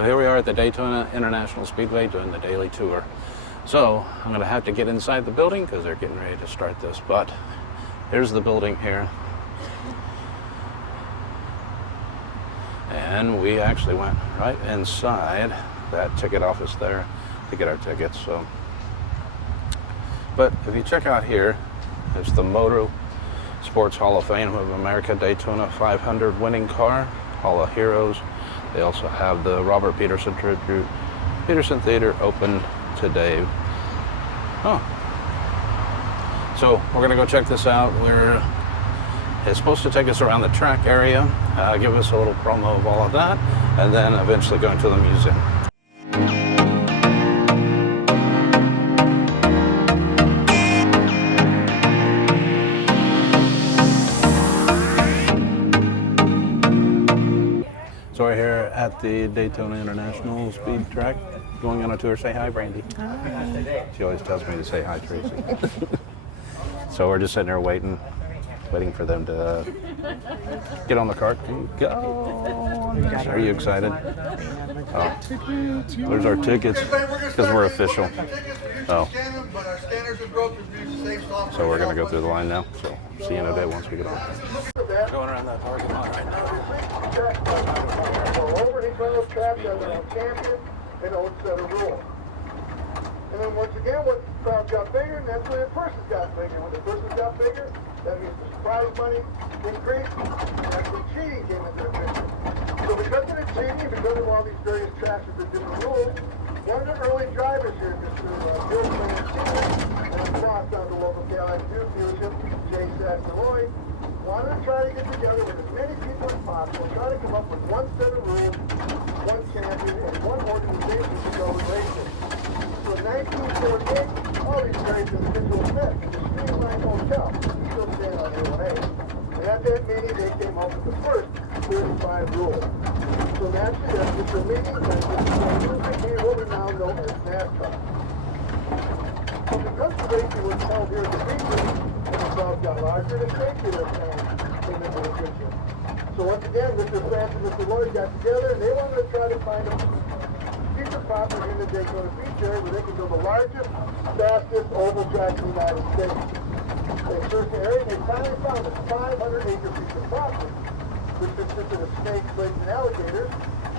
So here we are at the Daytona International Speedway doing the daily tour. So I'm going to have to get inside the building because they're getting ready to start this. But here's the building here. And we actually went right inside that ticket office there to get our tickets. So, but if you check out here, it's the Motor Sports Hall of Fame of America Daytona 500 winning car, Hall of Heroes. They also have the Robert Peterson Tribute Peterson Theater open today. Oh, so we're gonna go check this out. It's supposed to take us around the track area, give us a little promo of all of that, and then eventually go into the museum. So we're here at the Daytona International Speed Track, going on a tour. Say hi, Brandy. Hi. She always tells me to say hi, Tracy. So we're just sitting there waiting for them to get on the cart and go. Are you excited? Oh, there's our tickets because we're official. Oh. So we're going to go through the line now. So see you in a bit once we get on. We're going around that parking lot right now. And then once again, when the crowd got bigger, and that's when the purses got bigger. When the purses got bigger, that means the prize money increased, and that's when cheating came into the picture. So because of the cheating, because of all these various tracks with the different rules, one of the early drivers here, Mr. Bill Clancy, and his boss down the local Cadillac dealership, Jay Saxon-Roy, wanted to try to get together with as many people as possible, try to come up with one set of rules, one champion, and one organization to go with racing. So in 1948, all these various individuals met in the Streamline Hotel, still staying on A1A. And at that meeting, they came up with the first 35 rules. So naturally, that's just a meeting, and just became what we now know as NASCAR. So because the racing was held here at the beach, and the crowd got larger, the safety of came into the picture. So once again, Mr. France and Mr. Lloyd got together, and they wanted to try to find a piece of property in the Daytona Beach area where they could build the largest, fastest oval track in the United States. They searched the area, and they finally found a 500-acre piece of property, which consisted of snakes, lakes, and alligators.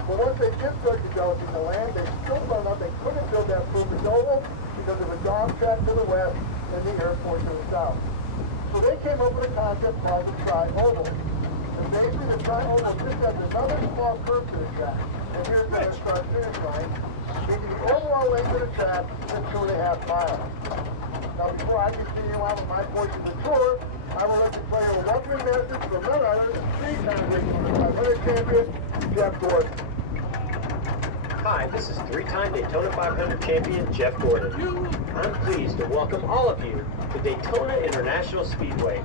But once they did start developing the land, they still found out they couldn't build that perfect oval because of the dog track to the west and the airport to the south. So they came up with a concept called the tri-oval. And basically the tri-oval just has another small curve to the track. And here's where the start-finish line, making the overall length of the track is 2.5 miles. Now before I continue on with my portion of the tour, I would like to play a welcome message from none other than three-time Daytona 500 champion, Jeff Gordon. Hi, this is three-time Daytona 500 champion Jeff Gordon. I'm pleased to welcome all of you to Daytona International Speedway.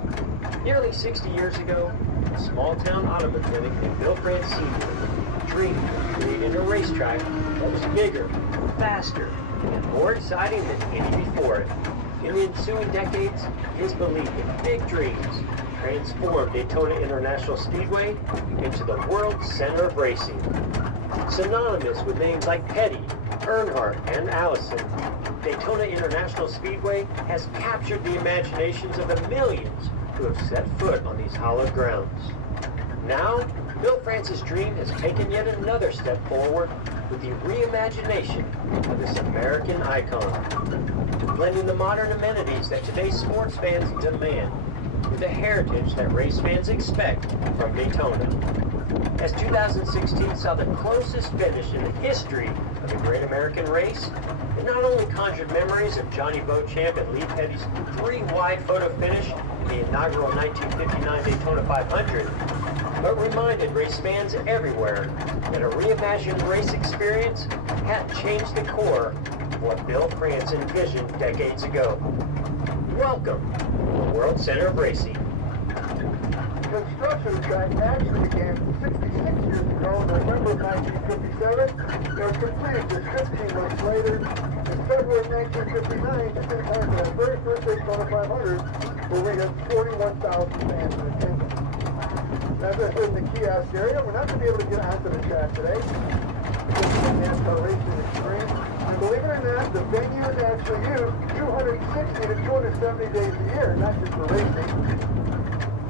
Nearly 60 years ago, a small-town auto mechanic named Bill France Sr. dreamed of creating a racetrack that was bigger, faster, and more exciting than any before it. In the ensuing decades, his belief in big dreams transformed Daytona International Speedway into the world's center of racing. Synonymous with names like Petty, Earnhardt, and Allison, Daytona International Speedway has captured the imaginations of the millions who have set foot on these hallowed grounds. Now, Bill France's dream has taken yet another step forward with the reimagination of this American icon, blending the modern amenities that today's sports fans demand with the heritage that race fans expect from Daytona. As 2016 saw the closest finish in the history of the Great American Race, it not only conjured memories of Johnny Beauchamp and Lee Petty's three-wide photo finish in the inaugural 1959 Daytona 500, but reminded race fans everywhere that a reimagined race experience hadn't changed the core of what Bill France envisioned decades ago. Welcome to the World Center of Racing. Construction of the track actually began 66 years ago in November of 1957. It was completed just 15 months later. In February 1959, just in time for that very first Daytona 500, where we had 41,000 fans in attendance. As I said in the kiosk area, we're not going to be able to get onto the track today because the venue is actually used 260 to 270 days a year, not just for racing.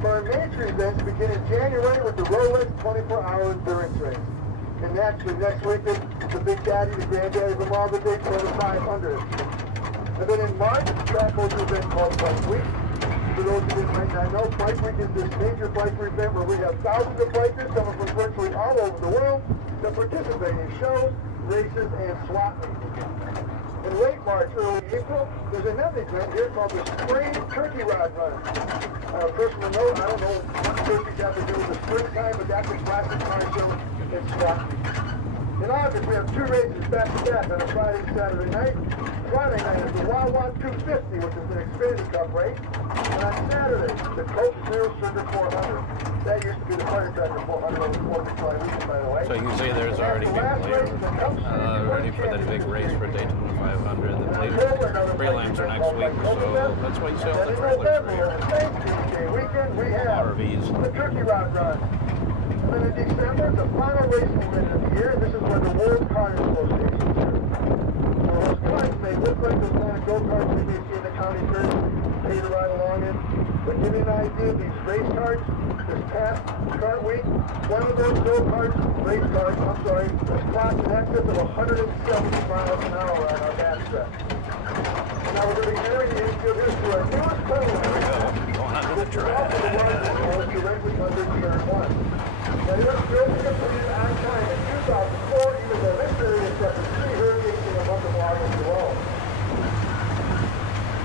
For our major events begin in January with the Rolex 24-hour endurance race. And actually next weekend, the big daddy, the granddaddy of them all, the Daytona 500. And then in March, the track holds an event called Bike Week. For those of you who might not know, Bike Week is this major biker event where we have thousands of bikers coming from virtually all over the world to participate in shows, races, and swap meets. In late March, early April, there's another event here called the Spring Turkey Rod Run. Personal note, I don't know what turkeys have to do with the springtime, but that's a classic car show and swap meet. In August, we have two races back-to-back on a Friday and Saturday night. Friday night is the Wawa 250, which is an Xfinity Cup race. And on Saturday, the Coke Zero Sugar 400. That used to be the Firecracker 400 on the 4th of July weekend, by the way. So you can see there's already big players ready for the big race for Daytona 500. The prelims are next week, so that's why you see all the trailers for here. Thanksgiving Day weekend, we have RVs. the Turkey Rod Run. And then in December, the final racing event of the year, this is where the World Car Association is here. Now, those cars, they look like those kind of go-karts that you see in the county fair, pay to ride along in. But give you an idea, these race cars, this past kart week, one of those race cars, was clocked in excess of 170 miles an hour on our backstretch. Now we're going to be carrying the infield here to our newest tunnel. Going under the track. Directly under turn 1. Now, this building completed on time in 2004, even though this area suffered 3 hurricanes in the month of August alone.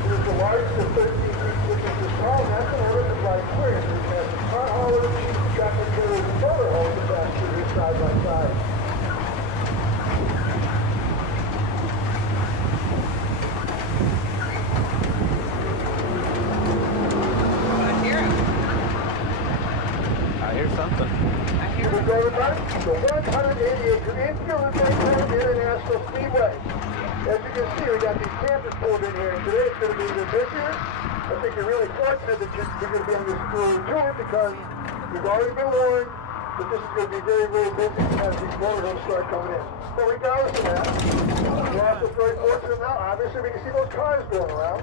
It is the largest of 13 feet 6 inches tall, and that's an order to fly clearance. It has the car haulers, tractor trailers, and motor homes to pass through here side by side. I hear something. We'll go everybody, the 180-acre infield of Daytona International Speedway. As you can see, we got these campers pulled in here, and today it's going to be either this year. I think you're really fortunate that you're going to be on this early tour because you've already been warned that this is going to be very, very busy as these motorhomes start coming in. But regardless of that, we're also very fortunate now. Obviously, we can see those cars going around.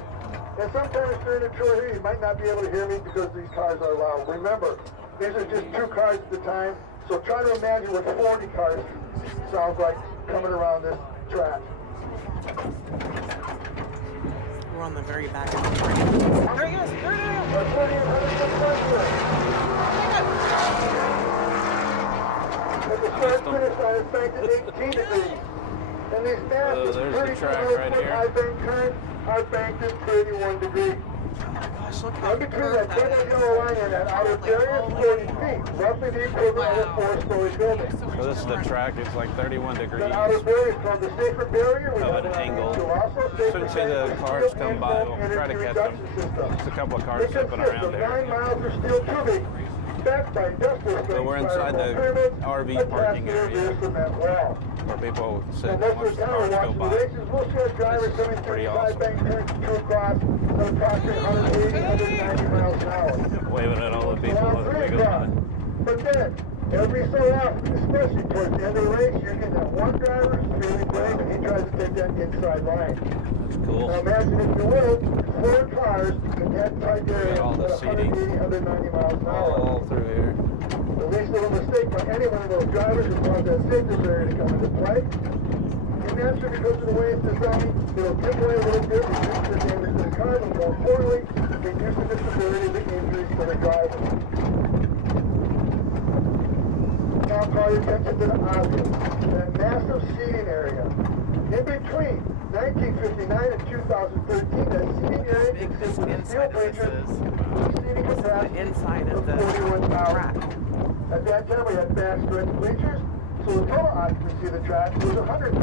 And sometimes during the tour here, you might not be able to hear me because these cars are loud. Remember, these are just 2 cars at a time. So try to imagine what 40 cars sounds like coming around this track. We're on the very back of the train. There he is! There he is! At the start finish line, it's banked at 18 degrees. And these massive there's the track right here. high bank current are banked at 31 degrees. Gosh, look how In between that red and yellow line and that outer barrier is 40 feet, roughly the equivalent of a 4-story building. So this is the track. It's like 31 degrees. That outer barrier is called the sacred barrier. We of have an it angle. also As soon as see the cars come by, we'll try to catch them. There's a couple of cars zipping around there. 9 miles of steel tubing, backed by industrial So we're inside the RV parking area where people sit and watch the cars go by. We'll see drivers coming through the side bank turns to across at approximately 180, 190 miles an hour. Waving at all the people as we go by. But then, every so often, especially towards the end of the race, you're getting that one driver who's really brave and he tries to take that inside line. That's cool. Now imagine if you will, 4 cars in that tight area All the at 180, 190 miles an hour. All through here. The least little mistake by any one of those drivers will cause that signal area to come into play. And naturally, because of the way it's designed, it'll give way a little bit, reduce the damage to the car, but more importantly, reducing the severity of the injuries to the driver. Now call your attention to the obvious, that massive seating area. In between 1959 and 2013, that seating area consisted of steel bleachers with a seating capacity inside of the 41,000. track. At that time, we had fast stretch bleachers, so the total occupancy of the track was 100,000.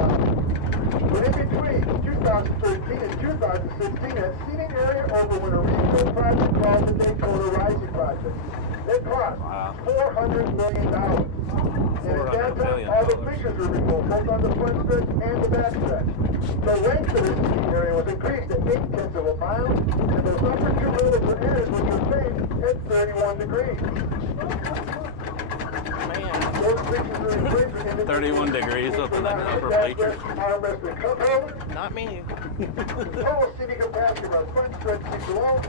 But in between 2013 and 2016, that seating area overwent a regional project called the Daytona Rising Project. It cost $400 million. And at that time, all the bleachers were removed, both on the front stretch and the back stretch. The length of this seating area was increased to 0.8 of a mile, and those upper 2 levels were added, which was made at 31 degrees. Man. So Most bleachers are in place for independent 31 degrees up in the upper bleachers. Armrest cup holders. Not me. The total seating capacity of our front stretch seats alone is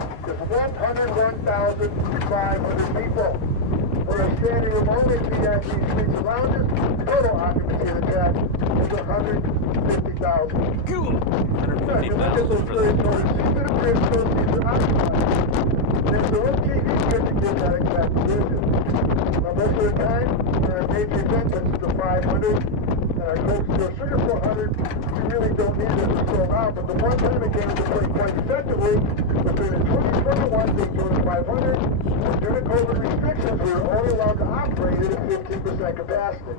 101,500 people. For our standing room only VIP suites and lounges, total occupancy of the deck is 150,000. 150,000 for the There's the one TV here to give that exact illusion. Now, most of the time, for our major event, that's the 500, and our Coke Zero Sugar 400, we really don't need it to sold out, but the one time it came into play quite effectively was during the 2021 Daytona 500, and due to COVID restrictions, we were only allowed to operate it at 15% capacity.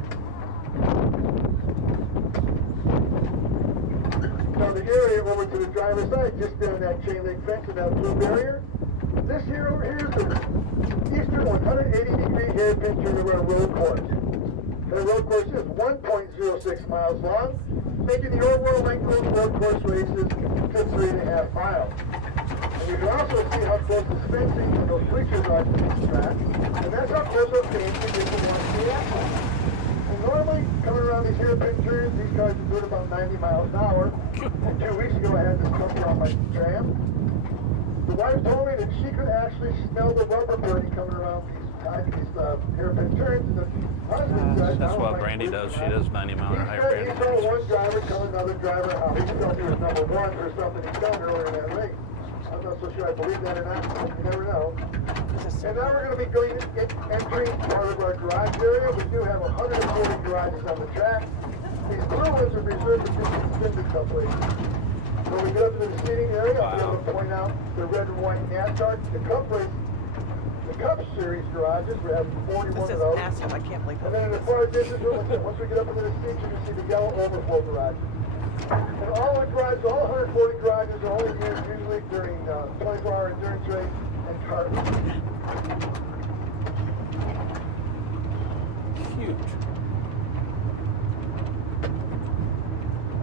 Now the area over to the driver's side, just beyond that chain link fence and that blue barrier, this here over here is the eastern 180-degree hairpin turn around road course. The road course is 1.06 miles long, making the overall length of those road course races to 3.5 miles. And you can also see how close the fencing and those bleachers are to this track, and that's how close those games can get to 1 asphalt. And normally, coming around these hairpin turns, these cars are doing about 90 miles an hour. And 2 weeks ago, I had this come around my tram. The wife told me that she could actually smell the rubber birdie coming around these hairpin turns. And the husband said, That's what Brandy does. She does 90-mile-an-hour high he saw one driver tell another driver how he thought he was number one for something he'd done earlier in that race. I'm not so sure I believe that or not. You never know. And now we're going to be entering part of our garage area. We do have 140 garages on the track. These blue ones are reserved for just extended cup races. When we get up to the seating area, I'll be able to point out the red and white NASCAR, the Cup race, the Cup Series garages. We have 41 This of is those. massive. I can't believe And then in the far distance, once we get up into the seats, you can see the yellow overflow garages. And all the garages, all 140 garages are only used usually during 24-hour endurance race and kart races. Huge.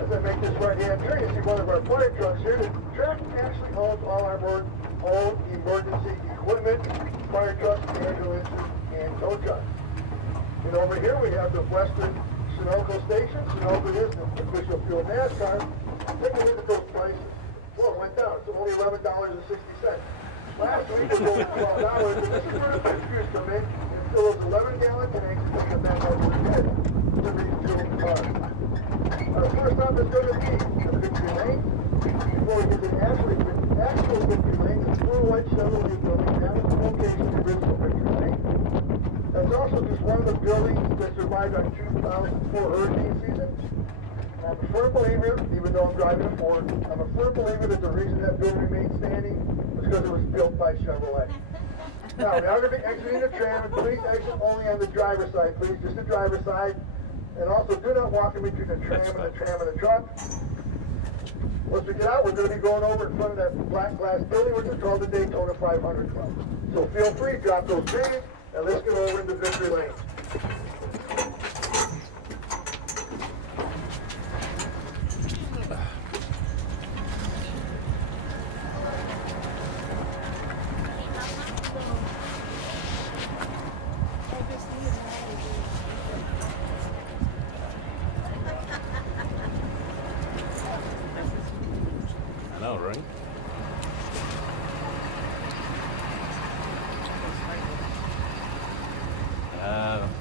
As I make this right-hand turn, you see one of our fire trucks here. The track actually owns all our own emergency equipment, fire trucks, ambulances, and tow trucks. And over here we have the Western Sunoco station. Sunoco is the official fuel of NASCAR. Take a look at those prices. Well, it went down. It's only $11.60. Last week it was over $12, and this is where the pictures come in and fill those 11-gallon tanks and take them back over the pit to refuel the car. First stop is going to be the Victory Lane. Before we get to the actual Victory Lane, the blue and white Chevrolet building, that was the location of the original Victory Lane. That's also just one of the buildings that survived our 2004 hurricane season. I'm a firm believer, even though I'm driving a Ford, I'm a firm believer that the reason that building remained standing was because it was built by Chevrolet. Now, we're going to be exiting the tram, and please exit only on the driver's side, please, just the driver's side. And also, do not walk in between the tram and the truck. Once we get out, we're going to be going over in front of that black glass building, which is called the Daytona 500 Club. So feel free, drop those bags, and let's get over into Victory Lane. I know, right?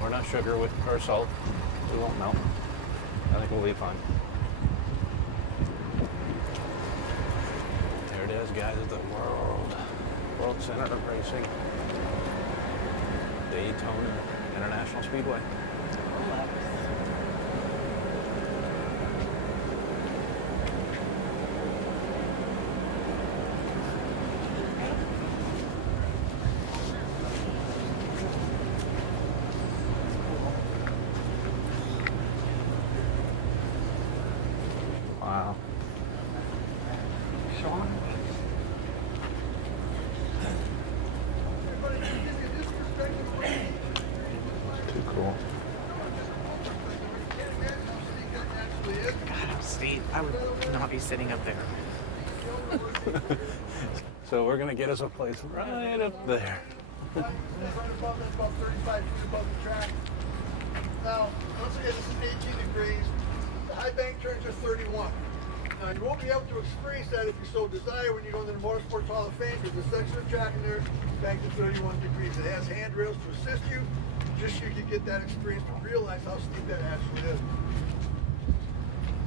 We're not sugar or salt. We won't melt. I think we'll be fine. There it is, guys, the World Center of Racing. Daytona International Speedway. Wow. Too cool. God, Steve, I would not be sitting up there. So we're gonna get us a place right up there. Right above 35 feet above the track. Now, once again, this is 18 degrees. The high bank turns are 31. Now, you won't be able to experience that if you so desire when you go into the Motorsports Hall of Fame, because the section of track in there is back to 31 degrees. It has handrails to assist you, just so you can get that experience to realize how steep that actually is.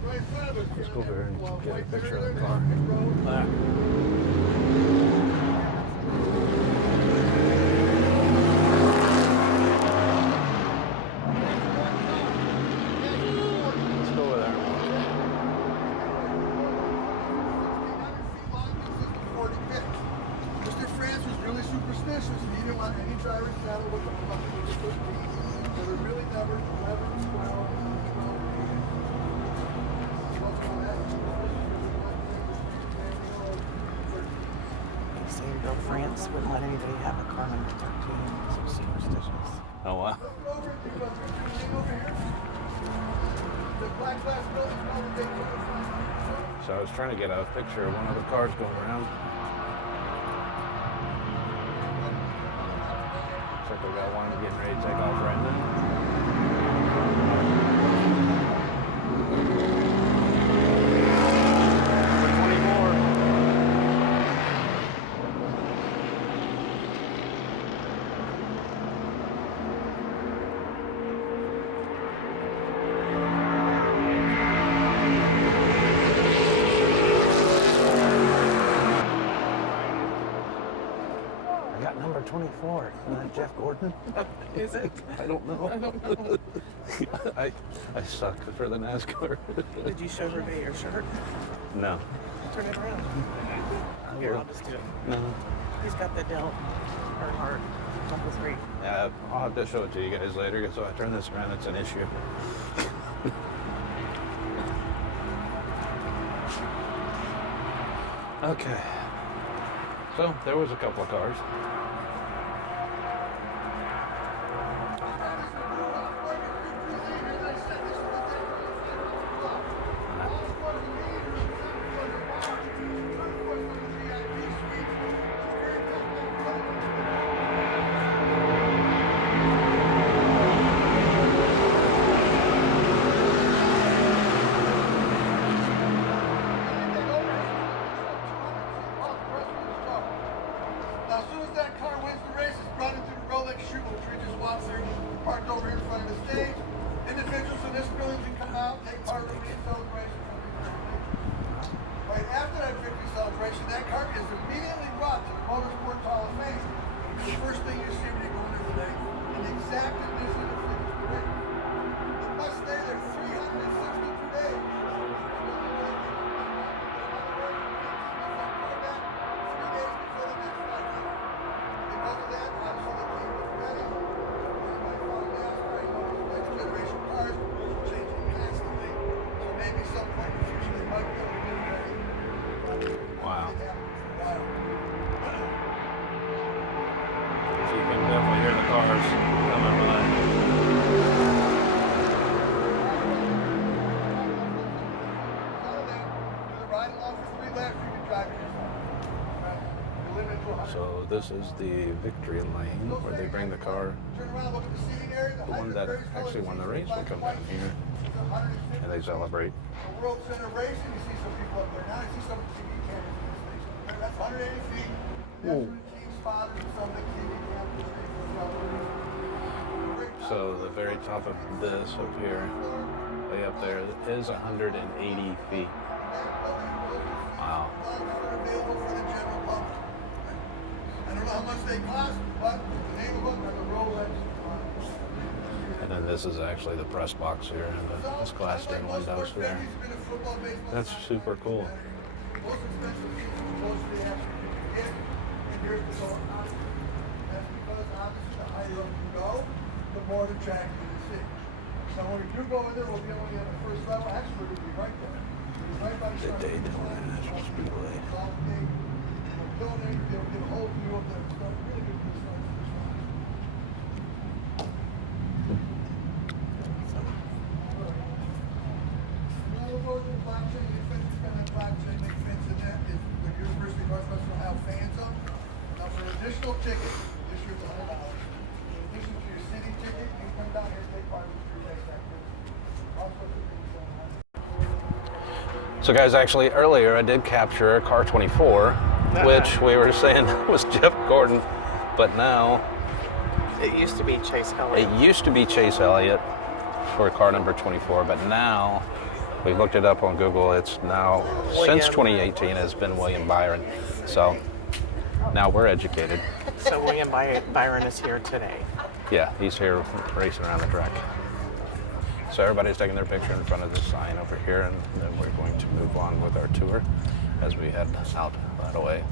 Right in front of us, Let's go over and get a white picture barrier of the there, car. there's a road. Let's go over there. 1,600 feet long, consistent 40 pits. Mr. France was really superstitious. He didn't want any driver saddle with the fucking 13. So they really never 11, 12, 12. They say Bill France wouldn't let anybody have a car number 13. So superstitious. Oh, wow. Over to over here. The black glass building's called the Daytona. So I was trying to get a picture of one of the cars going around. Looks like we got one getting ready to take off right now. Number 24. I got number 24. Isn't that Jeff Gordon? Is it? I don't know. I don't know. I suck for the NASCAR. Did you show Renee your shirt? No. Turn it around. Here, I'll just do it. No. He's got the Dell Earnhardt Number 3. Yeah, I'll have to show it to you guys later. So I turn this around, it's an issue. Okay. So there was a couple of cars. Now, as soon as that car wins the race, it's brought into the Rolex chute, which we just walked through, parked over here in front of the stage. Individuals in this building can come out, take part in the celebration. Right after that victory celebration, that car is immediately brought to the Motorsports Hall of Fame. The first thing you see when you go in there today, an exact condition of finished parade. It must stay there 362 days. Wow. So you can definitely hear the cars coming by. So this is the victory lane where they bring the car. The one that actually won the race will come down here and they celebrate. The World Center Racing, you see some people up there now. You see some TV cameras in the station. That's 180 feet. That's where the team spotters and some of the TV cameras. So the very top of this up here, way up there, is 180 feet. Wow. Available for the general public. I don't know how much they cost, but the name of them are the Rolex. And then this is actually the press box here, and this glassed in windows there. That's super cool. Most expensive features most of the action you can get. And here's the whole option. That's because obviously the higher up you go, the more attractive you see. Now when we do go in there, we'll be only at the first level. Actually, we'll be right there. Right by The Daytona International Speedway. We'll go in there, you'll be able to get a whole view of the stuff. Really good for the start. Additional ticket, this year's $100. In addition to your city ticket, you come down here and take part in the free race activity. Also, So guys, actually earlier I did capture car 24, which we were saying was Jeff Gordon, but now It used to be Chase Elliott. it used to be Chase Elliott for car number 24, but now we looked it up on Google. It's now, since 2018, has been William Byron. So now we're educated. So William Byron is here today. Yeah, he's here racing around the track. So everybody's taking their picture in front of this sign over here, and then we're going to move on with our tour as we head out that way.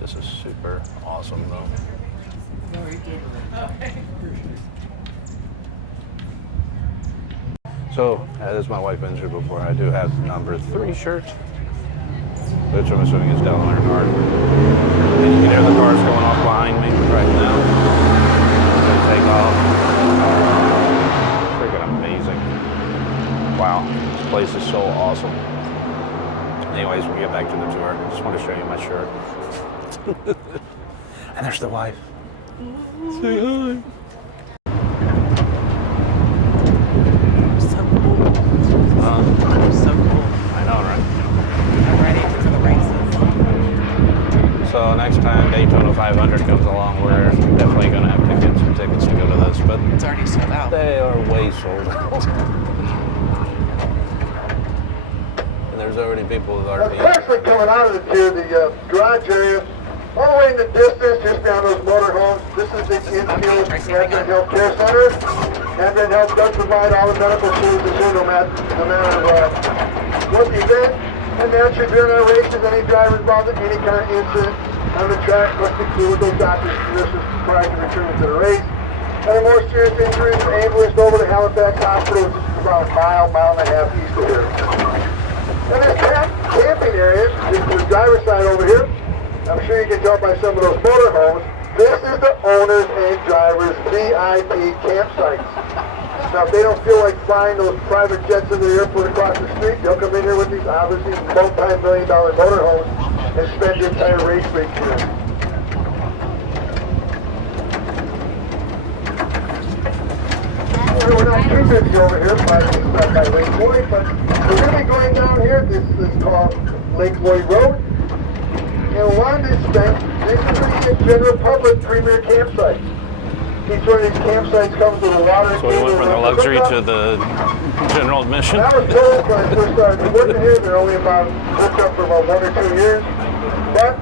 This is super awesome, though. So, as my wife mentioned before, I do have the number 3 shirt, which I'm assuming is down on our car. And you can hear the cars going off behind me right now. It's going to take off. Freaking amazing. Wow, this place is so awesome. Anyways, we get back to the tour. I just want to show you my shirt. And there's the wife. Say hi. So cool. So cool. I know, right? I'm ready for the races. So next time Daytona 500 comes along, we're definitely going to have to get some tickets to go to this, but It's already sold out. they are way sold out. And there's already people with RP. Especially coming out of the garage area, all the way in the distance, just down those motorhomes. This is the infield Hamden Health Care Center. Hamden Health does provide all the medical services here, no matter what the event. And naturally, during our races, any driver involved in any kind of incident on the track must be cleared with those doctors and nurses prior to returning to the race. And the more serious injuries are ambulanced over to Halifax Hospital, which is about a mile and a half east of here. And this camping area is the driver's side over here. I'm sure you can tell by some of those motorhomes. This is the owners and drivers' VIP campsites. Now, if they don't feel like flying those private jets into the airport across the street, they'll come in here with these obviously multi-million-dollar motorhomes and spend the entire race week here. We're not too busy over here by Lake Lloyd, but we're going to be going down here. This is called Lake Lloyd Road. And along this stretch, this is the general public premier campsite. Each one of these campsites comes with a water. So we went from the luxury to the general admission. I was told when I first started working here, they're only about hooked up for about 1 or 2 years. But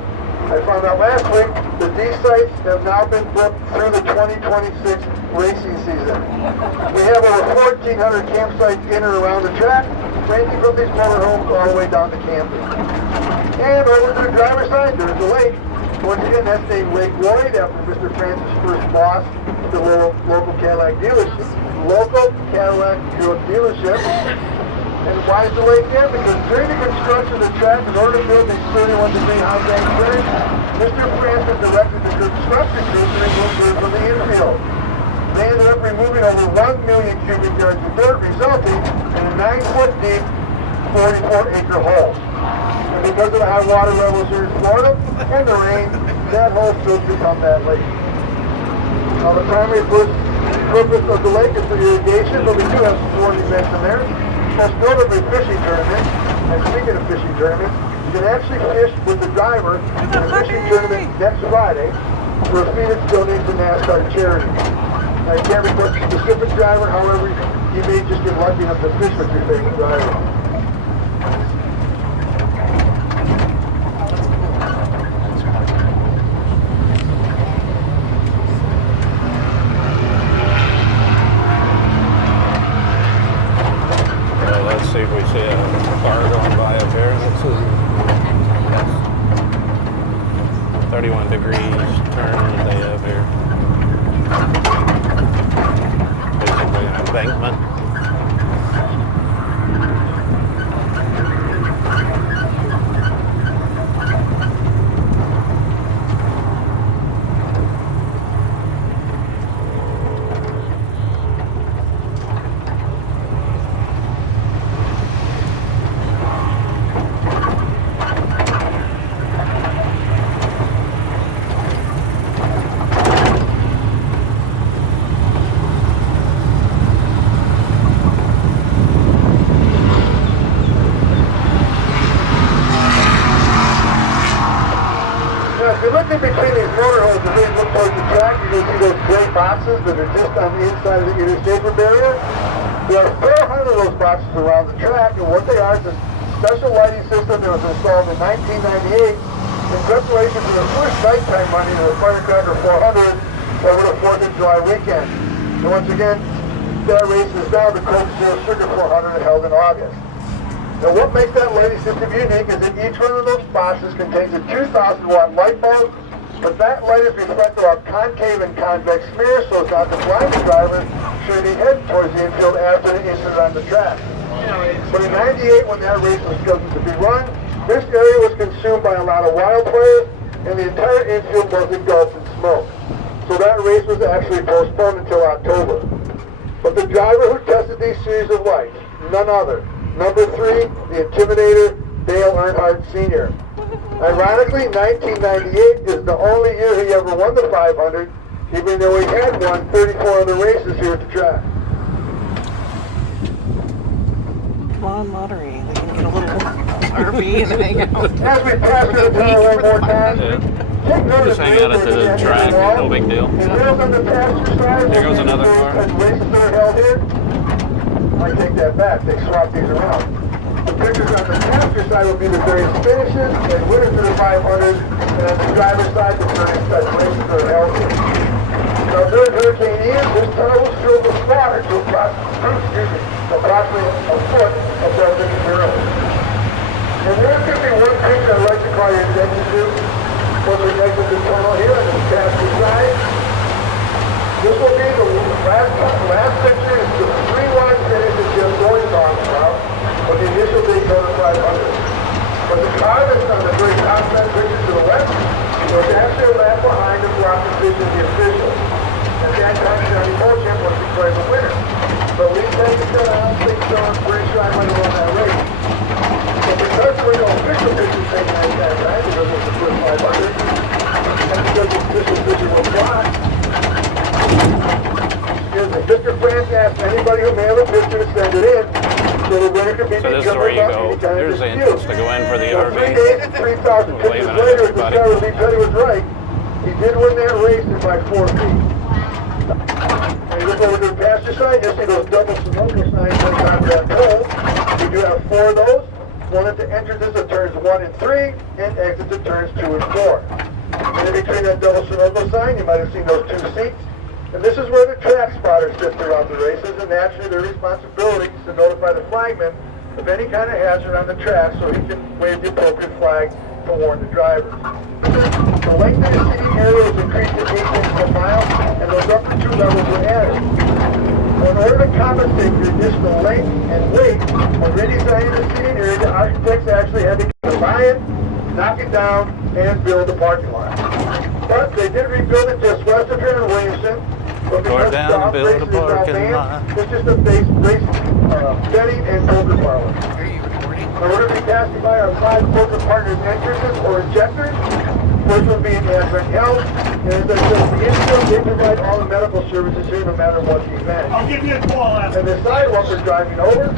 I found out last week that these sites have now been booked through the 2026 racing season. We have over 1,400 campsites in and around the track, ranging from these motorhomes all the way down to camping. And over to the driver's side, there's the lake. Once again, that's named Lake Lloyd after Mr. Francis' first boss, the local Cadillac dealership. And why is the lake there? Because during the construction of the track, in order to build these 31-degree high-gang turns, Mr. Francis directed the construction crew to remove dirt from the infield. They ended up removing over 1 million cubic yards of dirt, resulting in a 9-foot deep, 44-acre hole. And because of the high water levels here in Florida and the rain, that hole still become that lake. Now, the primary purpose of the lake is for irrigation, but we do have some sporting events in there. Most notably fishing tournaments. And speaking of fishing tournaments, you can actually fish with the driver in a fishing tournament next Friday for a fee that's donated to NASCAR charity. Now, you can't request a specific driver, however, you may just get lucky enough to fish with your favorite driver. Let's see if we see a car going by up here. This is 31 degrees turn they have here. Basically an embankment. boxes that are just on the inside of the inner safer barrier. There are 400 of those boxes around the track, and what they are is a special lighting system that was installed in 1998 in preparation for the first nighttime running of the Firecracker 400 over the 4th of July weekend. And once again, that race is now the Coke Zero Sugar 400 held in August. Now what makes that lighting system unique is that each one of those boxes contains a 2,000 watt light bulb, but that light is reflective of concave and convex smear, so it's not to blind the driver should he head towards the infield after the incident on the track. But in '98, when that race was scheduled to be run, this area was consumed by a lot of wildfires, and the entire infield was engulfed in smoke. So that race was actually postponed until October. But the driver who tested these series of lights, none other, number 3, the Intimidator, Dale Earnhardt Sr. Ironically, 1998 is the only year he ever won the 500, even though he had won 34 other races here at the track. Come on, lottery. They can get a little RV and hang out. As we pass through the tunnel one more time, take notice Just hang out at the track, no big deal. There goes another car. Races that are held here. I take that back. They swap these around. The pictures on the passenger side will be the various finishes and winners of the 500, and on the driver's side, the various races that are held here. Now, during Hurricane Ian, this tunnel was filled with water to approximately a foot above the zero. And there could be one picture I'd like to call your attention to. Once we exit the tunnel here on the passenger side, this will be the last picture is the 3-wide finish that Jim Gordon talked about of the initial Daytona 500. But the car that's on the very top of that picture to the left was actually a lap behind the block position of the official. At that time, Johnny Colchamp was declared the winner. But we take it down, I don't think so. I'm pretty sure I might have won that race. But because there were no official pictures taken at that time, because it was the first 500, and because the official picture was blocked, excuse me, Mr. France asked anybody who may have a picture to send it in, so the winner could be So this is where you go. There's the entrance to go in for the RV. 3 days and 3,000 pictures later, the driver Lee Petty was right. He did win that race in by 4 feet. And you look over to the passenger side, you'll see those double Sunoco signs on top of that pole. We do have 4 of those. One at the entrances of turns 1 and 3, and exits at turns 2 and 4. And in between that double Sunoco sign, you might have seen those 2 seats. And this is where the track spotters sit throughout the races, and naturally their responsibility is to notify the flagman of any kind of hazard on the track so he can wave the appropriate flag to warn the drivers. The length of the seating area was increased to 8 inches per mile, and those upper 2 levels were added. In order to compensate for additional length and weight, when redesigning the seating area, the architects actually had to buy it, knock it down, and build the parking lot. But they did rebuild it just west of here in Williamson. But because down, the build operation a is now parking lot. banned, it's just a base betting and poker parlor. Are you recording? In order to be passing by our 5 poker partners' entrances or injectors, first one being Advent Health, and as I said, the infield, they provide all the medical services here no matter what the event. I'll give you a call after. And the sidewalk we're driving over,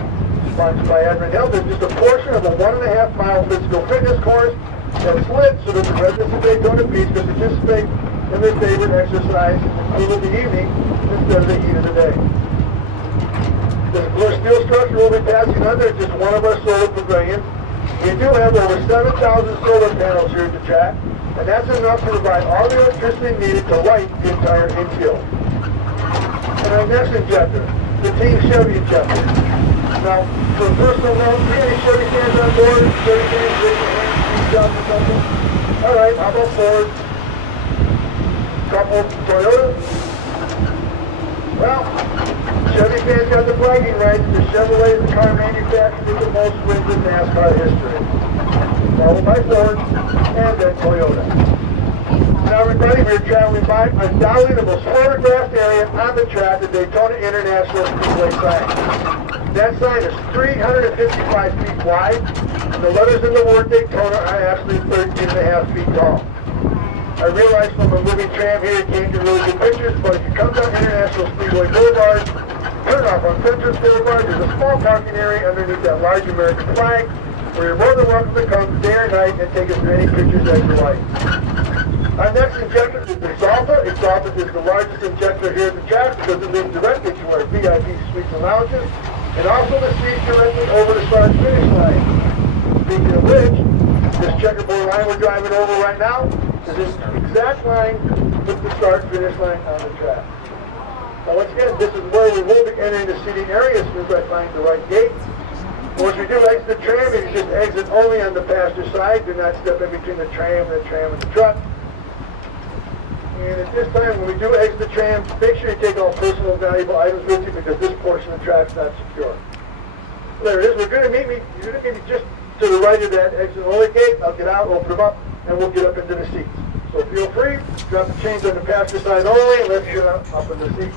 sponsored by Advent Health, is just a portion of a 1.5 mile physical fitness course that's lit so that the residents of Daytona Beach can participate in their favorite exercise in the cool of the evening instead of the heat of the day. This blue steel structure will be passing under just one of our solar pavilions. We do have over 7,000 solar panels here at the track, and that's enough to provide all the electricity needed to light the entire infield. And our next injector, the Team Chevy injector. Now, for personal note, any Chevy fans on board, Chevy fans, raise your hands, speak up or something. All right, how about Ford? Couple Toyota? Well, Chevy fans got the bragging rights. The Chevrolet is the car manufactured with the most wins in NASCAR history. Followed by Ford, and then Toyota. Now everybody, we're traveling by undoubtedly the most photographed area on the track, the Daytona International Speedway sign. That sign is 355 feet wide, and the letters in the word Daytona are actually 13.5 feet tall. I realize from a moving tram here you can't get really good pictures, but if you come down International Speedway Boulevard, turn off on Fentress Boulevard, there's a small parking area underneath that large American flag, where you're more than welcome to come day or night and take as many pictures as you like. Our next injector is the Exalta. Exalta is the largest injector here at the track because it leads directly to our VIP suites and lounges, and also the suites directly over the start-finish line. Speaking of which, this checkerboard line we're driving over right now is this exact line with the start-finish line on the track. Now once again, this is where we will be entering the seating area as soon as I find the right gate. Once we do exit the tram, you just exit only on the passenger side. Do not step in between the tram and the truck. And at this time, when we do exit the tram, make sure you take all personal and valuable items with you because this portion of the track's not secure. There it is. You're going to meet me just to the right of that exit only gate. I'll get out, open them up, and we'll get up into the seats. So feel free, drop the change on the passenger side only, and let's get up in the seats.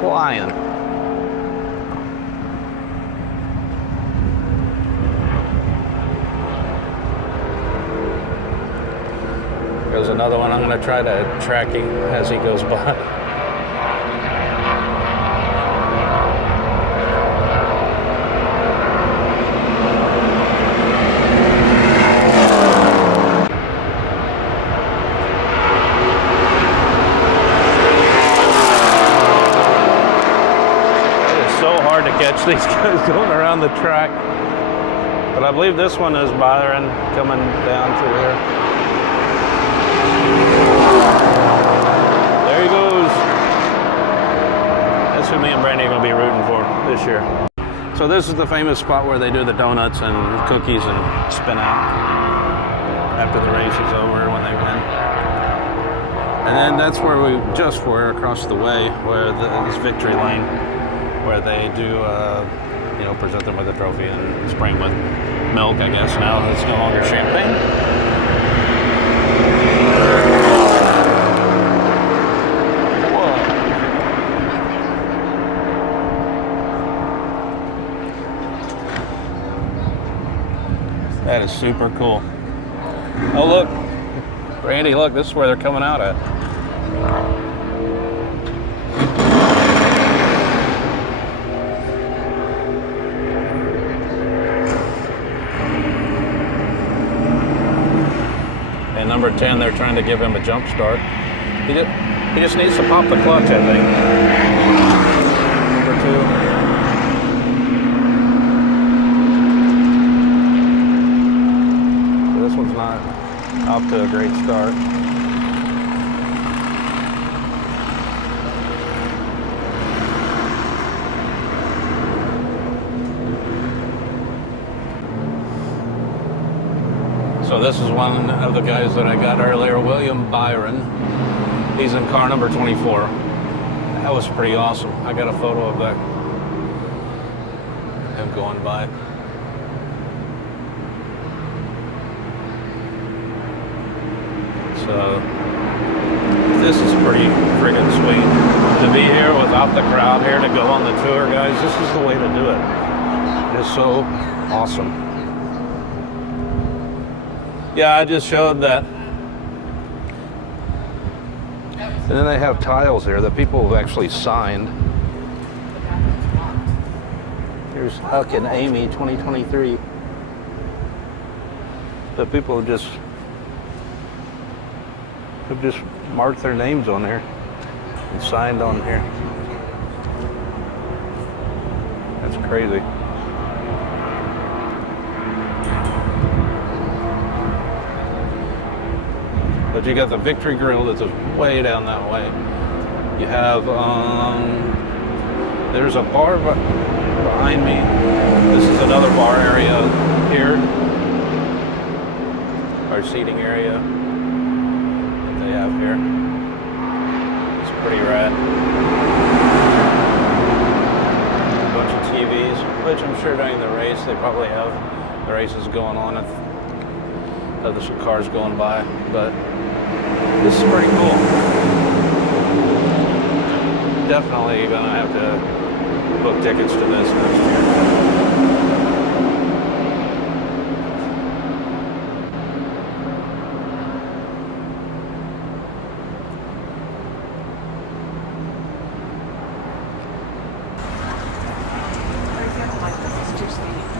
Flying. There's another one. I'm going to try to track him as he goes by. To catch these guys going around the track, but I believe this one is Byron coming down through here. There he goes. That's who me and Brandy are going to be rooting for this year. So this is the famous spot where they do the donuts and cookies and spin out after the race is over when they win. And then that's where we just were across the way where this victory lane, where they do, present them with a trophy and spray them with milk, I guess. Now it's no longer champagne. Whoa. That is super cool. Oh, look. Randy, look, this is where they're coming out at. Number 10, they're trying to give him a jump start. He just needs to pop the clutch, I think. Number 2. So this one's not off to a great start. So this is one of the guys that I got earlier, William Byron. He's in car number 24. That was pretty awesome. I got a photo of that, him going by. So this is pretty friggin' sweet. To be here without the crowd here to go on the tour, guys, this is the way to do it. It's so awesome. Yeah, I just showed that. And then they have tiles here that people have actually signed. Here's Huck and Amy 2023. The people have just marked their names on there and signed on here. That's crazy. The But you got the Victory Grill that's way down that way. You have, there's a bar behind me. This is another bar area here. Our seating area that they have here. It's pretty rad. A bunch of TVs, which I'm sure during the race they probably have the races going on. There's some cars going by, but this is pretty cool. Definitely gonna have to book tickets to this next year.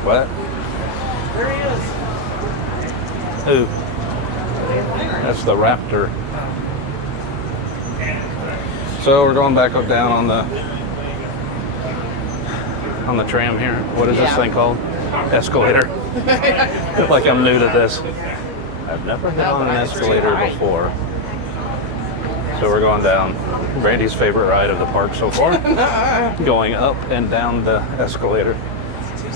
What? There he is. Who? That's the Raptor. So we're going back up down on the tram here. What is this thing called? Escalator. Like I'm new to this. I've never been on an escalator before. So we're going down. Randy's favorite ride of the park so far. Going up and down the escalator.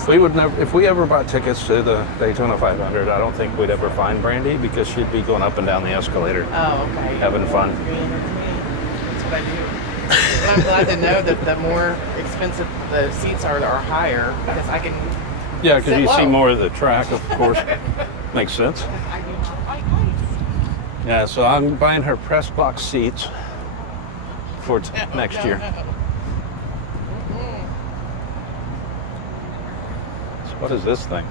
We would never, if we ever bought tickets to the Daytona 500, I don't think we'd ever find Brandy because she'd be going up and down the escalator. Oh, okay. Having fun. That's what I do. And I'm glad to know that the more expensive the seats are higher, because I can. Yeah, because sit you see low. more of the track, of course. Makes sense. Yeah, so I'm buying her press box seats for next year. So what is this thing?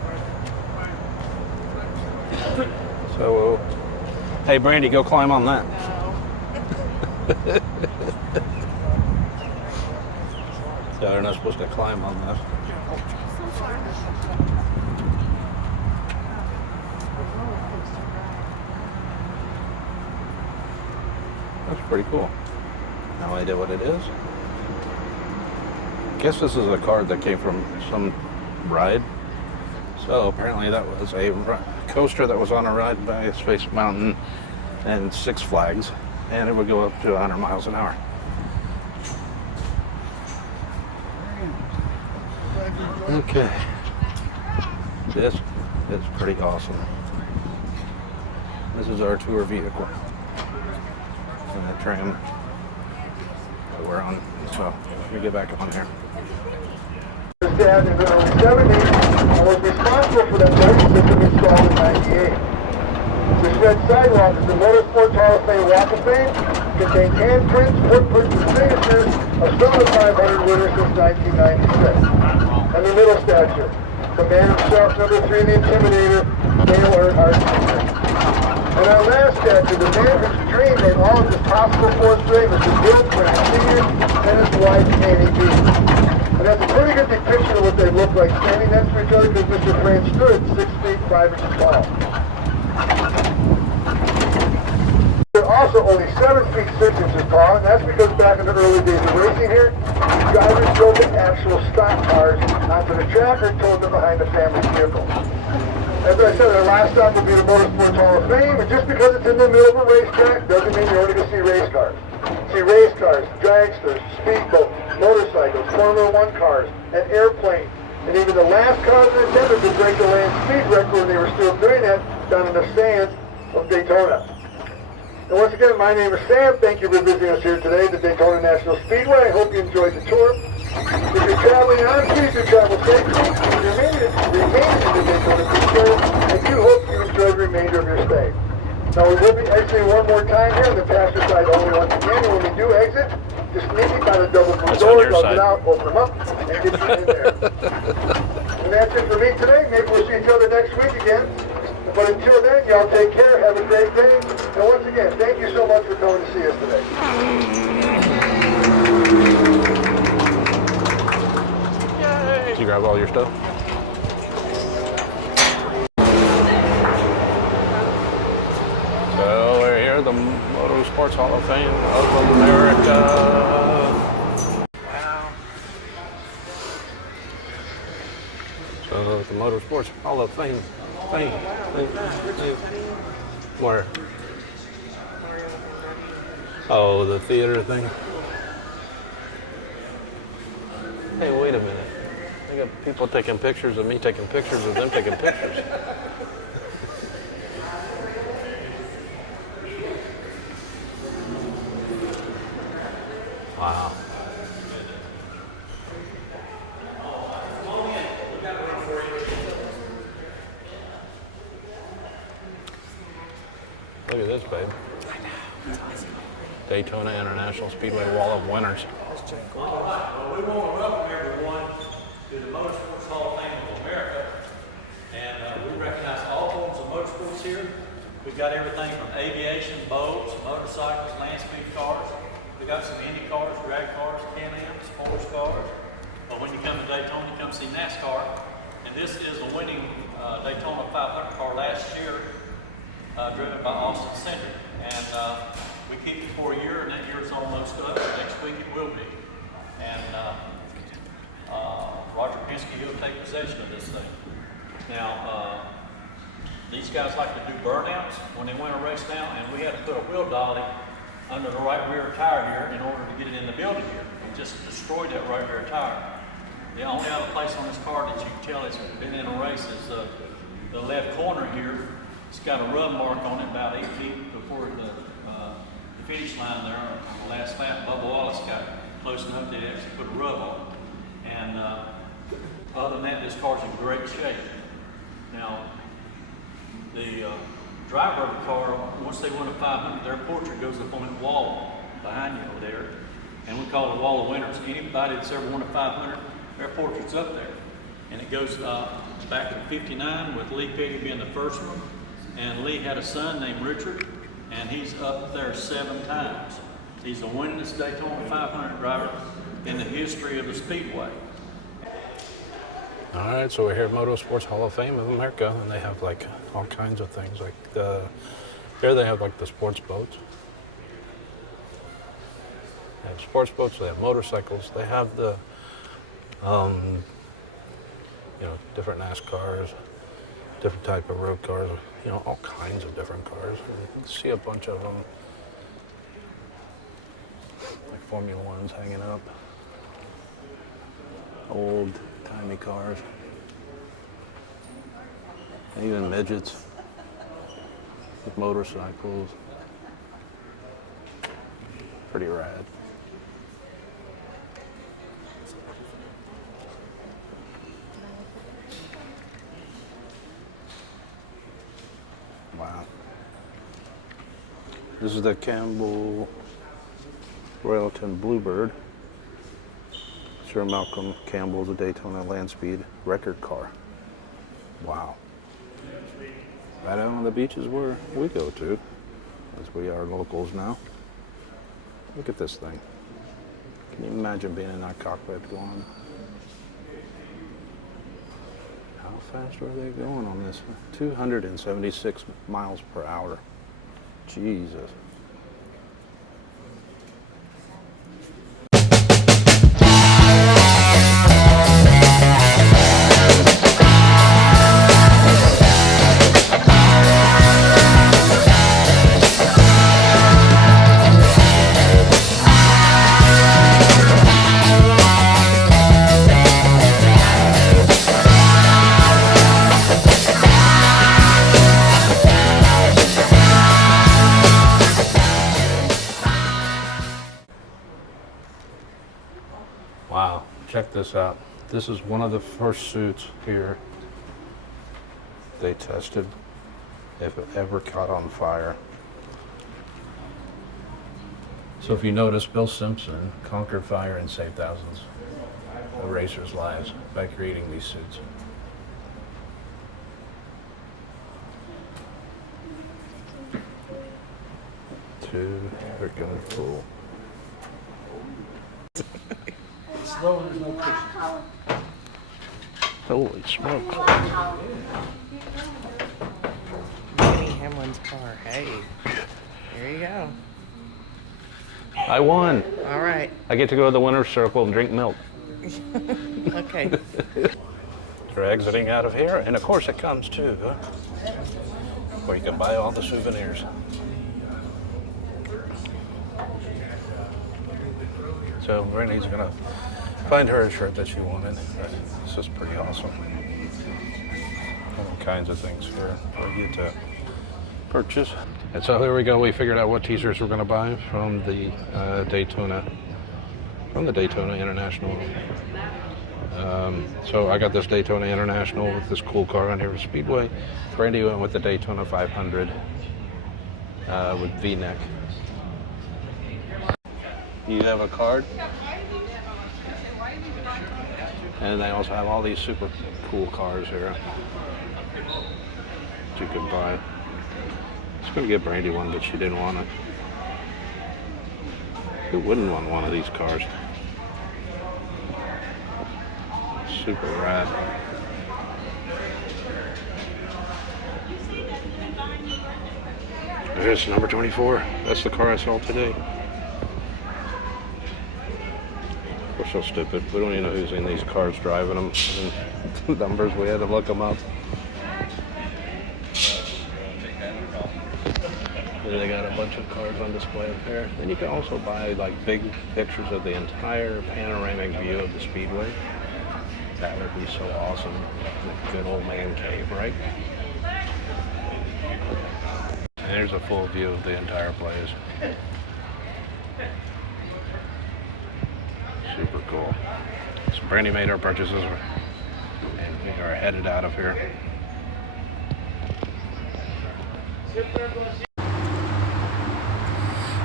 So, hey Brandy, go climb on that. So they're not supposed to climb on this. That's pretty cool. No idea what it is. Guess this is a card that came from some ride. So apparently that was a coaster that was on a ride by Space Mountain and Six Flags, and it would go up to 100 miles an hour. Okay. This is pretty awesome. This is our tour vehicle. And the tram that we're on. So let me get back on here. His dad in the early 70s and was responsible for that lighting system installed in 98. This red sidewalk is the Motorsports Hall of Fame Walk of Fame, contains handprints, footprints, and signatures of some of the 500 winners since 1996. And the middle statue, the man himself, number 3 in the Intimidator, Dale Earnhardt Jr. And our last statue, the man whose dream made all of his possible for us dream is to build for his senior and his wife, Annie B. And that's a pretty good depiction of what they look like standing next to each other because Mr. Fran stood 6 feet 5 inches tall. They're also only 7 feet 6 inches tall, and that's because back in the early days of racing here, drivers drove the actual stock cars onto the track or towed them behind the family vehicle. As I said, our last stop will be the Motorsports Hall of Fame, and just because it's in the middle of a racetrack doesn't mean you're only going to see race cars. See race cars, dragsters, speedboats, motorcycles, Formula 1 cars, and airplanes, and even the last cars that attempted to break the land speed record when they were still doing that down in the sands of Daytona. And once again, my name is Sam. Thank you for visiting us here today at the Daytona National Speedway. I hope you enjoyed the tour. If you're traveling on, please do travel safely. If you're remaining in the Daytona Beach Raceway, I do hope you enjoy the remainder of your stay. Now, we will be exiting one more time here on the passenger side only once again. And when we do exit, just meet me by the double blue doors. I'll get out, open them up, and get you in there. And that's it for me today. Maybe we'll see each other next week again. But until then, y'all take care. Have a great day. And once again, thank you so much for coming to see us today. Did you grab all your stuff? So we're here at the Motorsports Hall of Fame of America. Wow. So the Motorsports Hall of Fame. Where? Oh, the theater thing. Hey, wait a minute. I got people taking pictures of me taking pictures of them taking pictures. Wow. Look at this, babe. Daytona International Speedway Wall of Winners. We want to welcome everyone to the Motorsports Hall of Fame of America. And we recognize all forms of motorsports here. We've got everything from aviation, boats, motorcycles, land speed cars. We've got some Indy cars, drag cars, Can-Am, sports cars. But when you come to Daytona, you come see NASCAR. And this is a winning Daytona 500 car last year, driven by Austin Cindric. And we keep it for a year, and that year's almost up. Next week it will be. And Roger Penske, he'll take possession of this thing. Now, these guys like to do burnouts when they win a race now, and we had to put a wheel dolly under the right rear tire here in order to get it in the building here. We just destroyed that right rear tire. The only other place on this car that you can tell it's been in a race is the left corner here. It's got a rub mark on it about 8 feet before the finish line there on the last lap. Bubba Wallace got close enough to actually put a rub on it. And other than that, this car's in great shape. Now, the driver of the car, once they win a 500, their portrait goes up on that wall behind you over there. And we call it the Wall of Winners. Anybody that's ever won a 500, their portrait's up there. And it goes back to 59 with Lee Petty being the first one. And Lee had a son named Richard, and he's up there 7 times. He's the winningest Daytona 500 driver in the history of the Speedway. All right, so we're here at Motorsports Hall of Fame of America, and they have like all kinds of things. Like here they have like the sports boats. They have sports boats. They have motorcycles. They have the, different NASCARs, different type of road cars. All kinds of different cars. You can see a bunch of them, like Formula Ones hanging up. Old timey cars, even midgets with motorcycles. Pretty rad. Wow. This is the Campbell Royalton Bluebird. Sir Malcolm Campbell's a Daytona Land Speed record car. Wow. Right out on the beaches where we go to, as we are locals now. Look at this thing. Can you imagine being in that cockpit going? How fast are they going on this? 276 miles per hour. Jesus. Wow, check this out. This is one of the first suits here they tested if it ever caught on fire. So if you notice, Bill Simpson conquered fire and saved thousands of racers' lives by creating these suits. Too freaking cool. Holy smokes. Danny Hamlin's car. Hey, here you go. I won. All right. I get to go to the winner's circle and drink milk. Okay. They're exiting out of here, and of course it comes too, where you can buy all the souvenirs. So Brandy's gonna find her a shirt that she wanted. This is pretty awesome. All kinds of things here for you to purchase. And so here we go. We figured out what t-shirts we're gonna buy from the Daytona International. So I got this Daytona International with this cool car on here with Speedway. Brandy went with the Daytona 500 with V-neck. You have a card? And they also have all these super cool cars here that you can buy. I was going to get Brandy one, but she didn't want it. Who wouldn't want one of these cars? Super rad. There's number 24. That's the car I saw today. We're so stupid. We don't even know who's in these cars driving them. And the numbers, we had to look them up. And they got a bunch of cars on display up there. Then you can also buy like big pictures of the entire panoramic view of the Speedway. That would be so awesome. A good old man cave, right? And there's a full view of the entire place. Super cool. So Brandy made our purchases and we are headed out of here.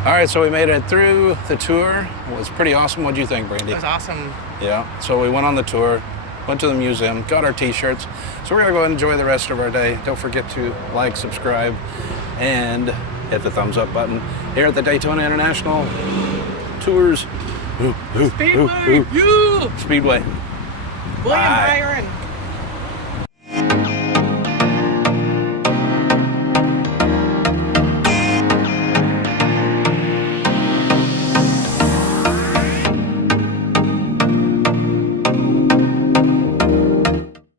All right, so we made it through the tour. It was pretty awesome. What do you think, Brandy? It was awesome. Yeah, so we went on the tour, went to the museum, got our t-shirts. So we're gonna go and enjoy the rest of our day. Don't forget to like, subscribe, and hit the thumbs up button here at the Daytona International Tours. Speedway! Speedway. William Bye. Byron.